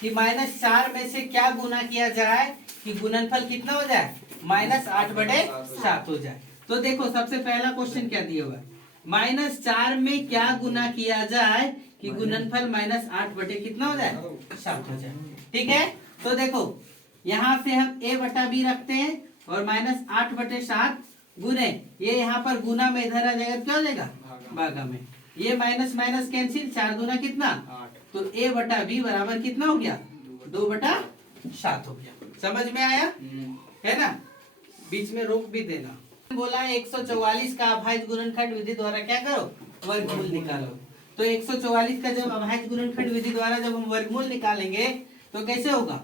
कि -4 में से क्या गुना किया जाए कि गुणनफल कितना हो जाए, -8/7 हो जाए। तो देखो सबसे पहला क्वेश्चन क्या दिया हुआ है, -4 में क्या गुना किया जाए कि गुणनफल -8 बटे कितना हो जाए, 7 हो जाए। ठीक है, तो देखो यहाँ से हम a बटा b रखते हैं और -8/7 गुने, ये यहाँ पर गुना में इधर आ जाएगा, क्या हो जाएगा, भागा में। ये माइनस माइनस कैंसिल, 4 दूना कितना, 8। तो a बटा b बराबर कितना हो गया, 2/7 हो गया। समझ में आया है ना, बीच में रोक भी देना। बोला है 144 का अभाज्य गुणनखंड विधि द्वारा क्या करो, वर्गमूल निकालो। तो 144 का जब अभाज्य गुणनखंड विधि द्वारा जब हम वर्गमूल निकालेंगे तो कैसे होगा,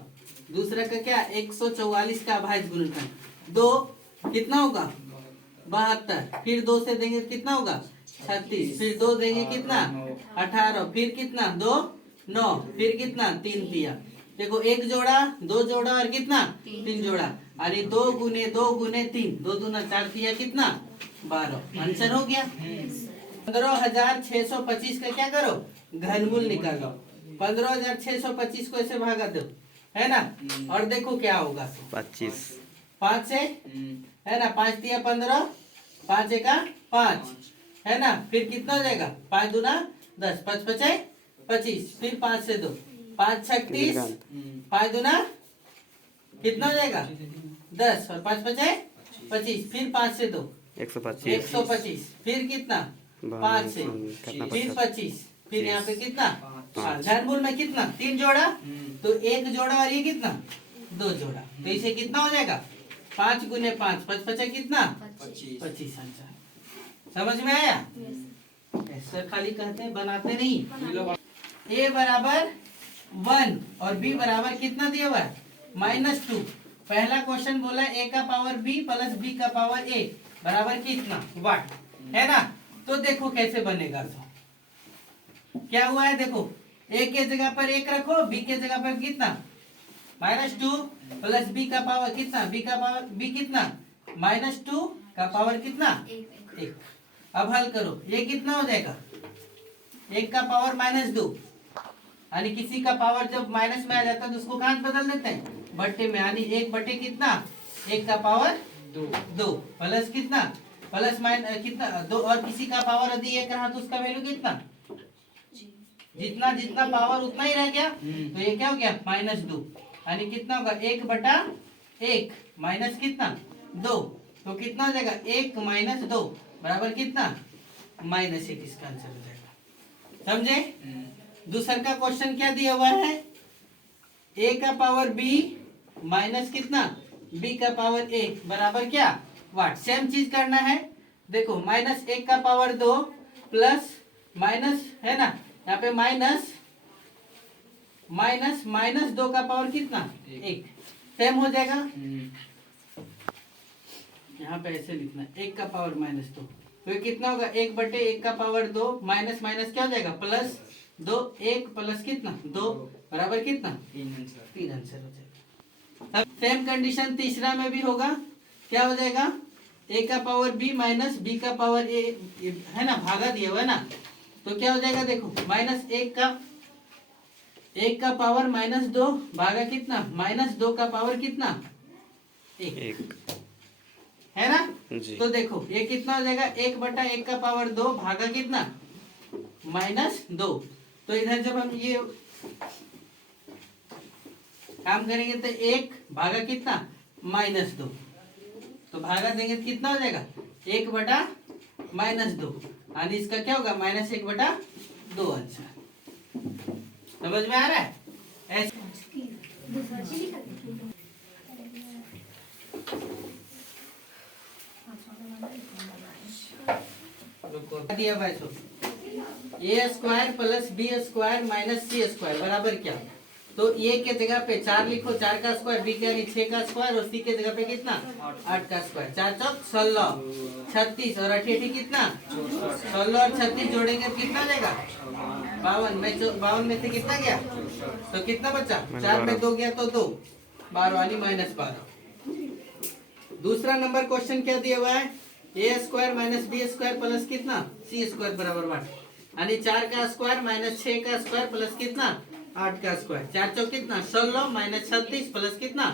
दूसरा का क्या, 144 का अभाज्य गुणनखंड 2 कितना होगा, 72, फिर 2 से देंगे कितना होगा, 36, फिर 2 देंगे कितना, 18, फिर कितना 2 9, फिर कितना 3 दिया। देखो 1 जोड़ा, 2 जोड़ा और कितना 3 जोड़ा, अरे 2 गुने 3, 2 दूना 4 दिया कितना 12। आंसर हो गया। 15,625 का क्या करो, घनमूल निकालो। 15,625 को ऐसे भागा दो, है ना, और देखो क्या होगा, 25 5 से, है ना, 5 दिया 15, 5 एका 5, है ना, फिर कितना हो जाएगा, 5 दूना 10, 5 पचे 25, फिर 5 से 2, 5 36, 5 दूना कितना हो जाएगा 10 और 5 पचे 25, फिर 5 से 2 125, फिर कितना 5 से, फिर 25, फिर यहाँ पे कितना, घनमूल में कितना 3 जोड़ा, तो 1 जोड़ा और ये कितना 2 जोड़ा, तो इसे कितना हो जाएगा 5 गुने 5, 5 पचे कितना 25 आंसर। समझ में आया, ऐसा खाली कहते हैं, बनाते नहीं। a बराबर 1 और b बराबर कितना दिया हुआ है, -2। पहला क्वेश्चन बोला a का पावर b प्लस b का पावर a बराबर कितना, वाट, है ना। तो देखो कैसे बनेगा, तो क्या हुआ है, देखो a के जगह पर 1 रखो, b के जगह पर कितना -2 प्लस b का पावर कितना, b का पावर b कितना -2 का पावर कितना 1। अब हल करो, ये कितना हो जाएगा, 1 का पावर -2, यानी किसी का पावर जब माइनस में आ जाता है तो उसको कहाँ बदल देते हैं, बट्टे में, यानी 1 बटे कितना 1 का पावर 2 प्लस कितना, प्लस माइनस कितना 2, और किसी का पावर यदि 1 रहा तो उसका वैल्यू कितना, जितना जितना पावर उतना ही रह गया, तो ये क्या हो गया -2, यानी कितना होगा 1 बटा 1 माइनस कितना 2, तो कितना हो जाएगा 1 - 2 बराबर कितना -1, इसका आंसर हो जाएगा। समझे। दूसरा का क्वेश्चन क्या दिया हुआ है, a का पावर b माइनस कितना b का पावर a बराबर क्या वाट। सेम चीज करना है, देखो -1 का पावर 2 प्लस माइनस, है ना, यहाँ पे माइनस 2 का पावर कितना 1, सेम हो जाएगा। यहाँ पे ऐसे लिखना, 1 का पावर -2, तो ये कितना होगा 1 बटे 1 का पावर 2 माइनस माइनस क्या हो जाएगा प्लस 2, 1 प्लस कितना 2 बराबर कितना 3 आंसर हो जाएगा। अब सेम कंडीशन तीसरा में भी होगा, क्या हो जाएगा a का पावर b माइनस b का पावर a, है ना, भागा दिया हुआ है ना, तो क्या हो जाएगा, देखो एक का पावर -2 भागा कितना -2 का पावर कितना 1, है ना जी। तो देखो ये कितना हो जाएगा 1 बटा 1 का पावर 2 भागा कितना -2, तो इधर जब हम ये काम करेंगे तो 1 भागा कितना -2, तो भागा देंगे तो कितना हो जाएगा 1 बटा -2, यानी इसका क्या होगा -1 बटा 2 आंसर। समझ में आ रहा है ऐसे दिया भाई, तो a² plus b² minus c² बराबर क्या, तो a के जगह पे 4 लिखो, 4 का स्क्वायर, b के यानी 6 का स्क्वायर, और c के जगह पे कितना 8 का स्क्वायर, 4 चौक 16, 36 और 8 कितना 16 और 36 जोड़ेंगे तो कितना जाएगा 52 में से कितना गया, तो कितना बचा 4 में 2 गया तो 2, 12 यानी -12। दूसरा नंबर क्वेश्चन क्या दिया हुआ है, a² माइनस b² प्लस कितना c² बराबर 1, यानी 4 का स्क्वायर माइनस 6 का स्क्वायर प्लस कितना 8 का स्क्वायर, 4 चौक कितना 16 माइनस 36 प्लस कितना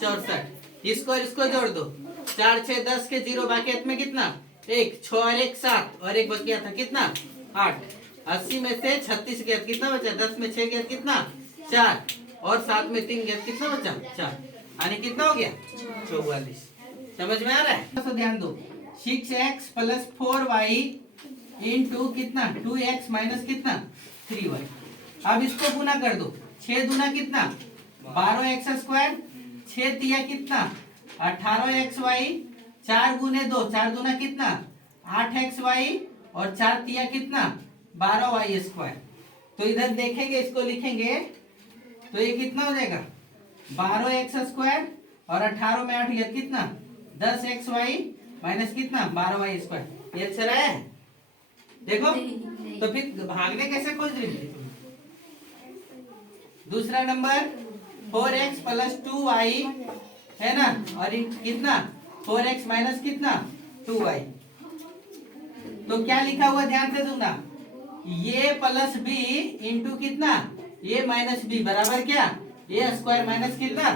64, इसको जोड़ दो, 4 6 10 के 0 बाकी हाथ में कितना 1, 6 और 1 7 और एक बच गया था कितना 8, 80 में से 36 गया कितना बचा, 10 में 6 गया कितना 4 और 7 में 3 गया कितना बचा 4, यानी कितना हो गया 44। समझ में आ रहा है? तो ध्यान दो, 6x प्लस 4y इंटू कितना 2x माइनस कितना 3y। अब इसको गुना कर दो, 6 दूना कितना 12x स्क्वायर, 6 तिया कितना 18xy, 4 गुने 2 4 दूना कितना 8xy और 4 तिया कितना 12y स्क्वायर। तो इधर देखेंगे, इसको लिखेंगे तो ये कितना हो जाएगा 12x स्क्वायर और 18 में 8 गया कितना 10xy माइनस कितना 12y स्क्वायर। ये अच्छा रहा है? देखो तो फिर भागने कैसे खोज रही है? दूसरा नंबर 4x प्लस 2y है ना, और कितना 4x माइनस कितना 2y। तो क्या लिखा हुआ ध्यान से सुनना, ये प्लस बी इंटू कितना ये माइनस बी बराबर क्या ए स्क्वायर माइनस कितना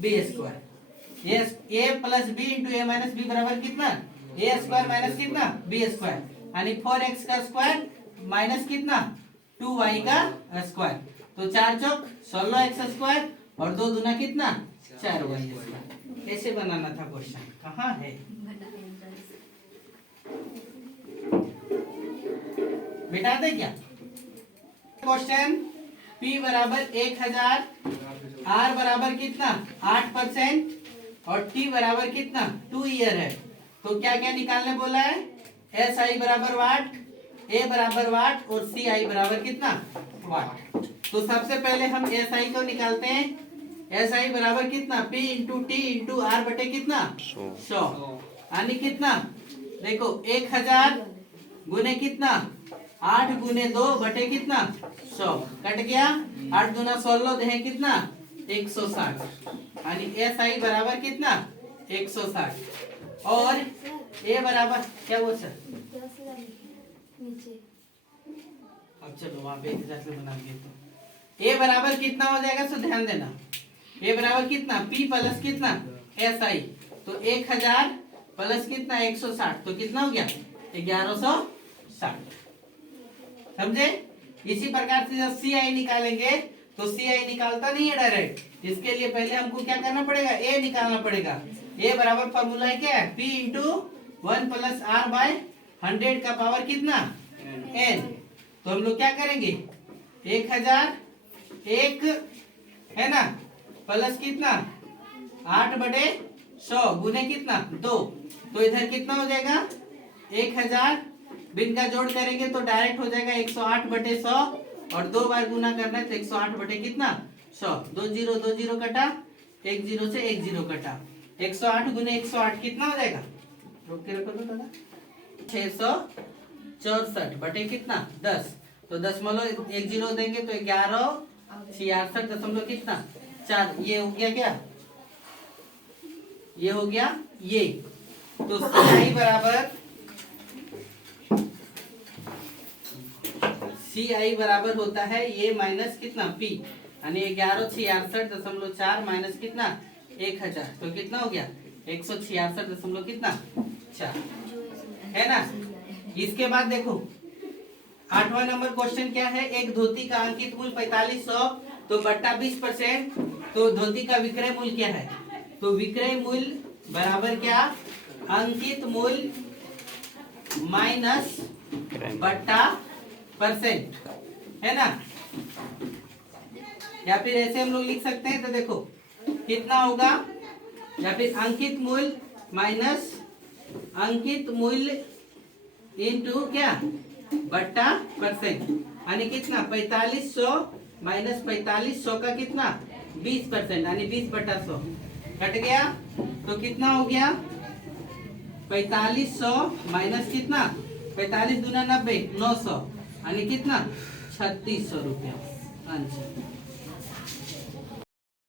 बी स्क्वायर। ए प्लस बी इंटू ए माइनस बी बराबर कितना ए स्क्वायर माइनस कितना बी स्क्वायर, यानी 4x का स्क्वायर माइनस कितना 2y का स्क्वायर। तो 4 चौक 16x स्क्वायर और 2 दूना कितना 4y स्क्वायर। कैसे बनाना था क्वेश्चन, कहाँ है? मिटा दे क्या क्वेश्चन? P बराबर 1000, R बराबर कितना 8% और T बराबर कितना 2 ईयर है। तो क्या क्या निकालने बोला है? SI बराबर वाट, A बराबर वाट और CI बराबर कितना वाट। तो सबसे पहले हम SI को निकालते हैं। SI बराबर कितना P into T into R बटे कितना 100, यानी कितना देखो 1000 गुने कितना 8 गुने 2 बटे कितना 100 कट गया, 8 दूना 16 दे कितना 160, यानी SI बराबर कितना 160 और A बराबर क्या बोल सर। अब चलो वहां पे बना दिए तो A बराबर कितना हो जाएगा, सो ध्यान देना। A बराबर कितना P प्लस कितना SI, तो 1000 प्लस कितना 160 तो कितना हो गया 1160। समझे? इसी प्रकार से जब CI निकालेंगे तो CI निकालता नहीं है डायरेक्ट, इसके लिए पहले हमको क्या करना पड़ेगा A निकालना पड़ेगा। A बराबर फॉर्मूला है क्या है P into 1 plus R by 100 का पावर कितना N। तो हम लोग क्या करेंगे 1000 एक है ना प्लस कितना 8 बटे 100 गुने कितना 2, तो इधर कितना हो जाएगा 1000 बिन का जोड़ करेंगे तो डायरेक्ट हो जाएगा 108 बटे 100 और 2 बार गुना करना है तो 108 बटे कितना 100, 2 0 कटा, 1 0 से 1 0 कटा, 108 गुने 108 कितना हो जाएगा, रोक के रखो तो दादा 664 बटे कितना 10, तो 10 1 0 देंगे तो 11 66 दशमलव कितना 4, ये हो गया क्या, ये हो गया ये। तो CI बराबर होता है ये माइनस कितना P, यानी 1166.4 माइनस कितना 1000, तो कितना हो गया 166 दशमलव कितना 4 है ना। इसके बाद देखो 8वां नंबर क्वेश्चन क्या है, एक धोती का अंकित मूल्य 4500 तो बट्टा 20%, तो धोती का विक्रय मूल्य क्या है, तो विक्रय मूल्य बराबर क्या अंकित मूल्य माइनस बट्टा परसेंट है ना, या फिर ऐसे हम लोग लिख सकते हैं। तो देखो कितना होगा, या फिर अंकित मूल्य माइनस अंकित मूल्य इनटू क्या बट्टा परसेंट, यानी कितना 4500 माइनस 4500 का कितना 20%, यानी 20 बटा 100 कट गया, तो कितना हो गया 4500 माइनस कितना 45 दूना 90 900, यानी कितना 3600 रुपया आंसर।